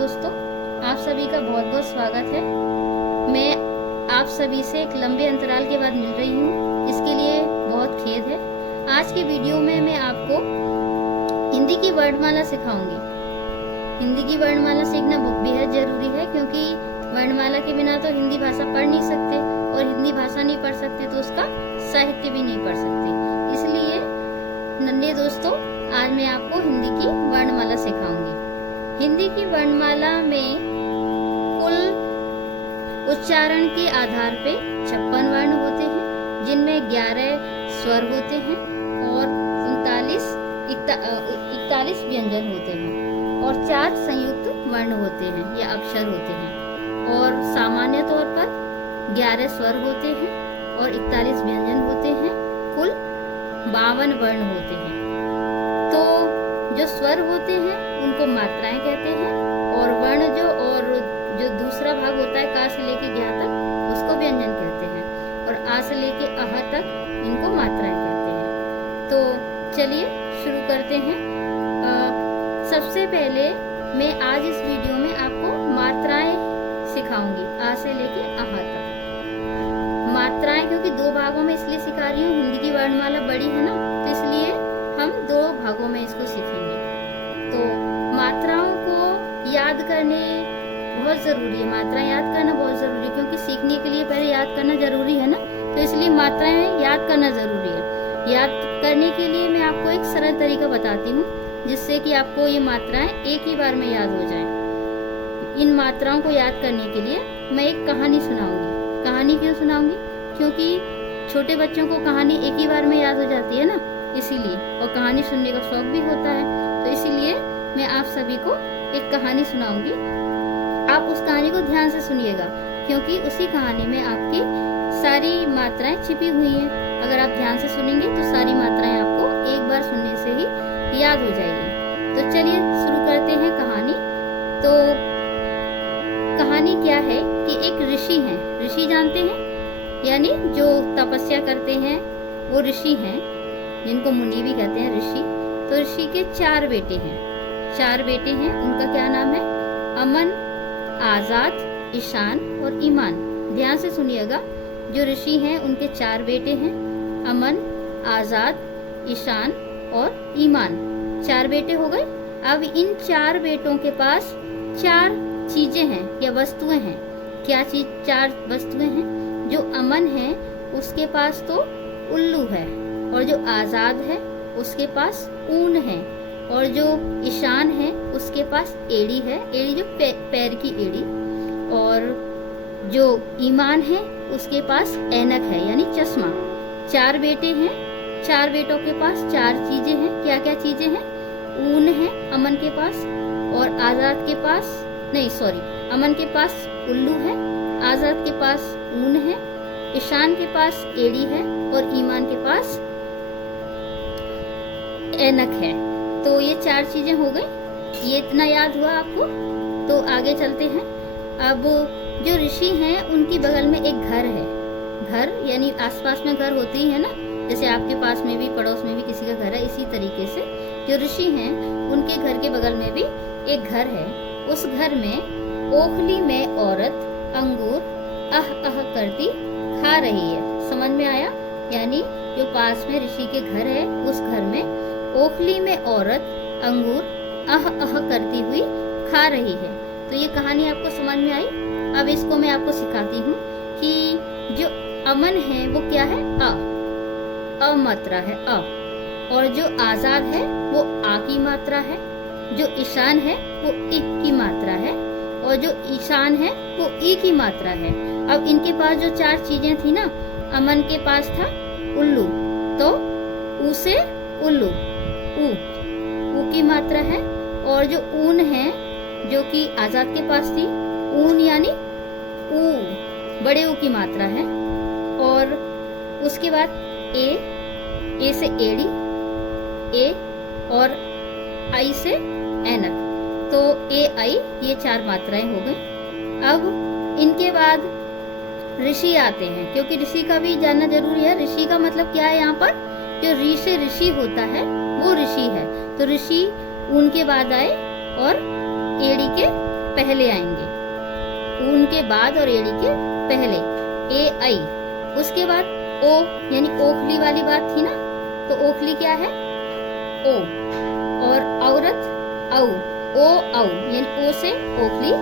दोस्तों, आप सभी का बहुत बहुत स्वागत है। मैं आप सभी से एक लंबे अंतराल के बाद मिल रही हूँ, इसके लिए बहुत खेद है। आज के वीडियो में मैं आपको हिंदी की वर्णमाला सिखाऊंगी। हिंदी की वर्णमाला सीखना बेहद जरूरी है, क्योंकि वर्णमाला के बिना तो हिंदी भाषा पढ़ नहीं सकते, और हिंदी भाषा नहीं पढ़ सकते तो उसका साहित्य भी नहीं पढ़ सकते। इसलिए नन्हे दोस्तों, आज मैं आपको हिंदी की वर्णमाला सिखाऊंगी। हिंदी की वर्णमाला में कुल उच्चारण के आधार पे 56 वर्ण होते हैं, जिनमें 11 स्वर होते हैं और 41 व्यंजन होते हैं, और 4 संयुक्त वर्ण होते हैं या अक्षर होते हैं। और सामान्य तौर पर 11 स्वर होते हैं और 41 व्यंजन होते हैं। कुल 52 वर्ण होते हैं। तो जो स्वर होते हैं उनको मात्राएं कहते हैं, और वर्ण जो दूसरा भाग होता है का से लेके ज्ञा तक, उसको व्यंजन कहते हैं, और आ से लेके अह तक इनको मात्राएं कहते हैं। तो चलिए शुरू करते हैं। सबसे पहले मैं आज इस वीडियो में आपको मात्राएं सिखाऊंगी, आ से लेके अह तक। मात्राएं क्योंकि 2 भागों में इसलिए सिखा रही हूँ, हिंदी की वर्णमाला बड़ी है ना, तो इसलिए हम 2 भागों में इसको सीखेंगे। तो मात्राओं को याद करने बहुत जरूरी है, मात्राएं याद करना बहुत जरूरी है, क्योंकि सीखने के लिए पहले याद करना जरूरी है ना, तो इसलिए मात्राएं याद करना जरूरी है। याद करने के लिए मैं आपको एक सरल तरीका बताती हूँ, जिससे कि आपको ये मात्राएं एक ही बार में याद हो जाएं। इन मात्राओं को याद करने के लिए मैं एक कहानी सुनाऊंगी। कहानी क्यों सुनाऊंगी? क्योंकि छोटे बच्चों को कहानी एक ही बार में याद हो जाती है ना, इसीलिए, और कहानी सुनने का शौक भी होता है, तो इसीलिए मैं आप सभी को एक कहानी सुनाऊंगी। आप उस कहानी को ध्यान से सुनिएगा, क्योंकि उसी कहानी में आपकी सारी मात्राएं छिपी हुई हैं। अगर आप ध्यान से सुनेंगे तो सारी मात्राएं आपको एक बार सुनने से ही याद हो जाएगी। तो चलिए शुरू करते हैं कहानी। तो कहानी क्या है कि एक ऋषि हैं। ऋषि जानते हैं, यानी जो तपस्या करते हैं वो ऋषि हैं, जिनको मुनि भी कहते हैं, ऋषि। तो ऋषि के 4 बेटे हैं। 4 बेटे हैं, उनका क्या नाम है? अमन, आजाद, ईशान और ईमान। ध्यान से सुनिएगा। जो ऋषि हैं उनके 4 बेटे हैं, अमन, आजाद, ईशान और ईमान। 4 बेटे हो गए। अब इन 4 बेटों के पास 4 चीजें हैं या वस्तुएं हैं। क्या चीज? 4 वस्तुएं हैं। जो अमन है उसके पास तो उल्लू है, और जो आजाद है उसके पास ऊन है, और जो ईशान है उसके पास एड़ी है, एड़ी जो पैर की एड़ी, और जो ईमान है उसके पास ऐनक है यानी चश्मा। 4 बेटे हैं। 4 बेटों के पास 4 चीजें हैं। क्या क्या चीजें हैं? ऊन है अमन के पास, और आजाद के पास अमन के पास उल्लू है, आजाद के पास ऊन है, ईशान के पास एड़ी है, और ईमान के पास ऐनक है। तो ये 4 चीजें हो गई। ये इतना याद हुआ आपको? तो आगे चलते हैं। अब जो ऋषि हैं उनकी बगल में एक घर है। घर यानी आसपास में घर होते ही है ना, जैसे आपके पास में भी, पड़ोस में भी किसी का घर है, इसी तरीके से जो ऋषि हैं उनके घर के बगल में भी एक घर है। उस घर में ओखली में औरत अंगूर अह अह करती खा रही है। समझ में आया? यानी जो पास में ऋषि के घर है, उस घर में ओखली में औरत अंगूर अह अह करती हुई खा रही है। तो ये कहानी आपको समझ में आई। अब इसको मैं आपको सिखाती हूँ कि जो अमन है वो क्या है? अ मात्रा है, अ। और जो आजाद है वो आ की मात्रा है, जो ईशान है वो इ की मात्रा है, और जो ईशान है वो ई की मात्रा है। अब इनके पास जो 4 चीजें थी ना, अमन के पास था उल्लू, तो ऊ से उल्लू, ऊ की मात्रा है, और जो ऊन है जो कि आजाद के पास थी, ऊन यानी ऊ, बड़े ऊ की मात्रा है, और उसके बाद ए से एड़ी, ए, और आई से ऐनक। तो ए आई, ये 4 मात्राएं हो गई। अब इनके बाद ऋषि आते हैं, क्योंकि ऋषि का भी जानना जरूरी है। ऋषि का मतलब क्या है? यहाँ पर जो ऋ से ऋषि होता है वो ऋषि है। तो ऋषि ऊन के बाद आए, और एड़ी के पहले आएंगे, ऊन के बाद और एड़ी के पहले। ए आई, उसके बाद ओ यानी ओखली वाली बात थी ना, तो ओखली क्या है? ओ। और औरत औ, ओ औ यानी ओ से ओखली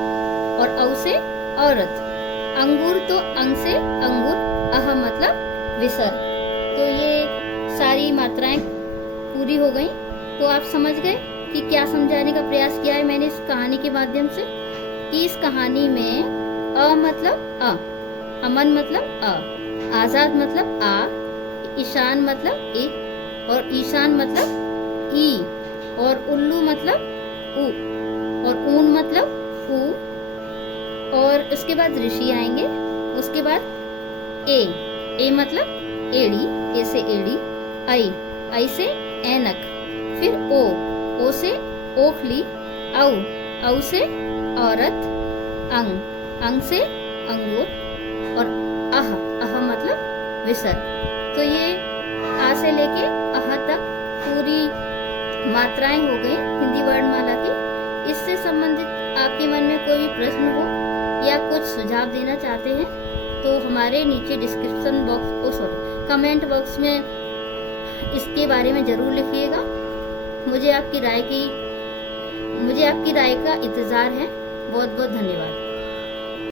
और औ से औरत। अंगूर तो अंग से अंगूर, अह मतलब विसर्ग। तो ये सारी मात्राएं पूरी हो गई। तो आप समझ गए कि क्या समझाने का प्रयास किया है मैंने इस कहानी के माध्यम से, कि इस कहानी में अ मतलब अ, अमन मतलब अ, आजाद मतलब आ, ईशान मतलब ई, और ईशान मतलब ई, और उल्लू मतलब उ, और ऊन मतलब ऊ, और उसके बाद ऋषि आएंगे। उसके बाद ए मतलब एड़ी, ए से एड़ी, आई से ऐनक, फिर ओ से ओखली, औ से औरत, अंग से अंगूर, और अह मतलब विसर्ग। तो ये आ से लेके अह तक पूरी मात्राएं हो गई हिंदी वर्णमाला की। इससे संबंधित आपके मन में कोई भी प्रश्न हो या कुछ सुझाव देना चाहते हैं तो हमारे नीचे डिस्क्रिप्शन बॉक्स कमेंट बॉक्स में इसके बारे में जरूर लिखिएगा। मुझे आपकी राय का इंतजार है। बहुत बहुत धन्यवाद।